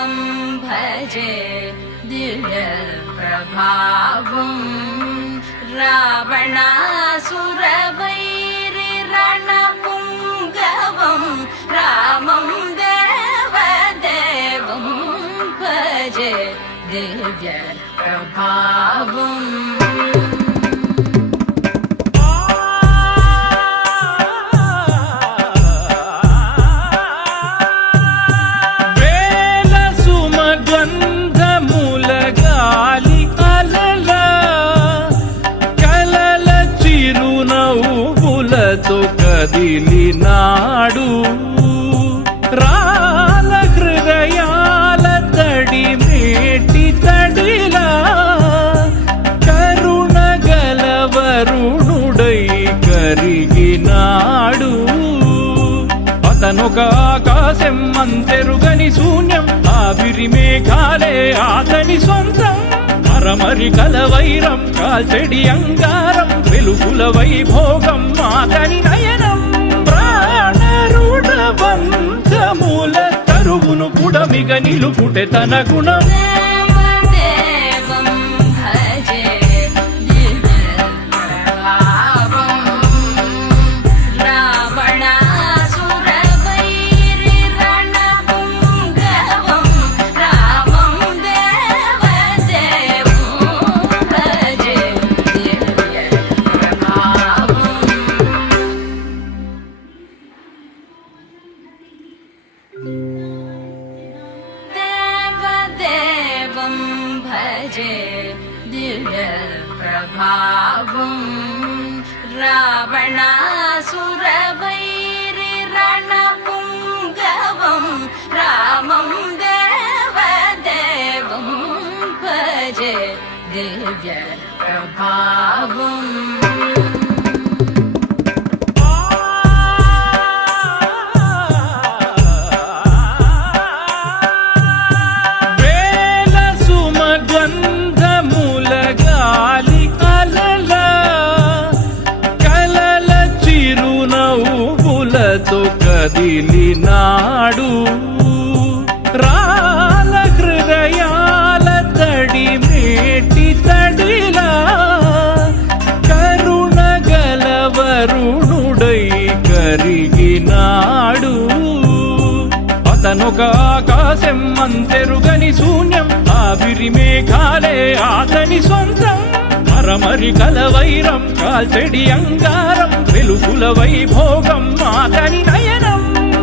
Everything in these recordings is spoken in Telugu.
देवं भजे दिव्यप्रभावं रावणासुरवैरिरणपुङ्गवं रामं देवदेवं भजे दिव्यप्रभावम् కదిలినాడు రాల హృదయాల తడి మేటి తడిలా కరుణ గలవరుణుడై కరిగినాడు. అతనొక ఆకాశం అంతెరుగని శూన్యం, ఆవిరి మేఘాలే అతని సొంతం. అరమరికల వైరం కాల్చెడి అంగారం, వెలుగుల వైభోగం అతని నయనం. ప్రాణరుడవంతముల తరువును పుడమిగ నిలుపుటె తన గుణం. देवदेवं भजे दिव्यप्रभावं रावणासुरवैरिरणपुङ्गवं रामं देवदेवं भजे दिव्यप्रभावम् కదిలినాడు రాల హృదయాల తడి మేటి తడిలా కరుణ గలవరుణుడై కరిగినాడు. అతనొక ఆకాశం అంతెరుగని శూన్యం, ఆవిరి మేఘాలే అతని సొంతం. అరమరికల వైరం కాల్చెడి అంగారం, వెలుగుల వైభోగం అతని నయనం.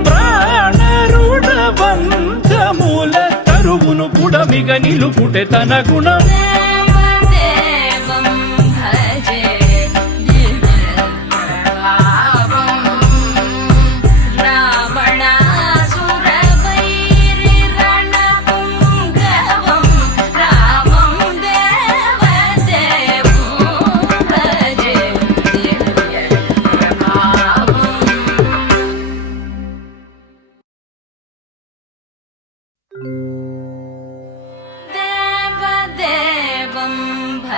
ప్రాణరుడవంతముల తరువును పుడమిగ నిలుపుటె తన గుణం. देवदेवं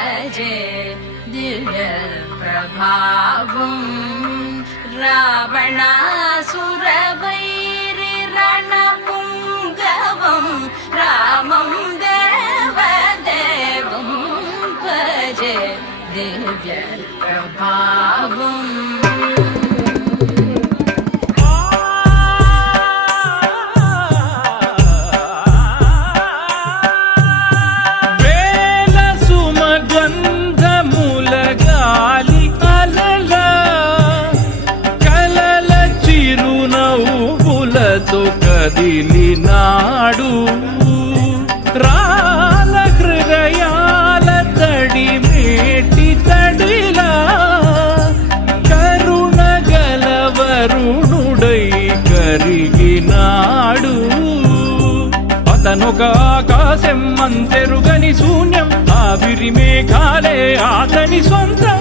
भजे दिव्यप्रभावं रावणासुरवैरिरणपुङ्गवं रामं देवदेवं भजे दिव्यप्रभावम् కదిలినాడు రాల హృదయాల తడి మేటి తడిలా కరుణ గలవరుణుడై కరిగినాడు. అతనొక ఆకాశం అంతెరుగని శూన్యం, ఆవిరి మేఘాలే అతని సొంతం.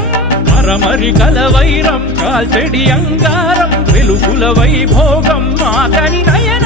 అరమరికల వైరం కాల్చెడి అంగారం, వెలుగుల వైభోగం అతని నయనం.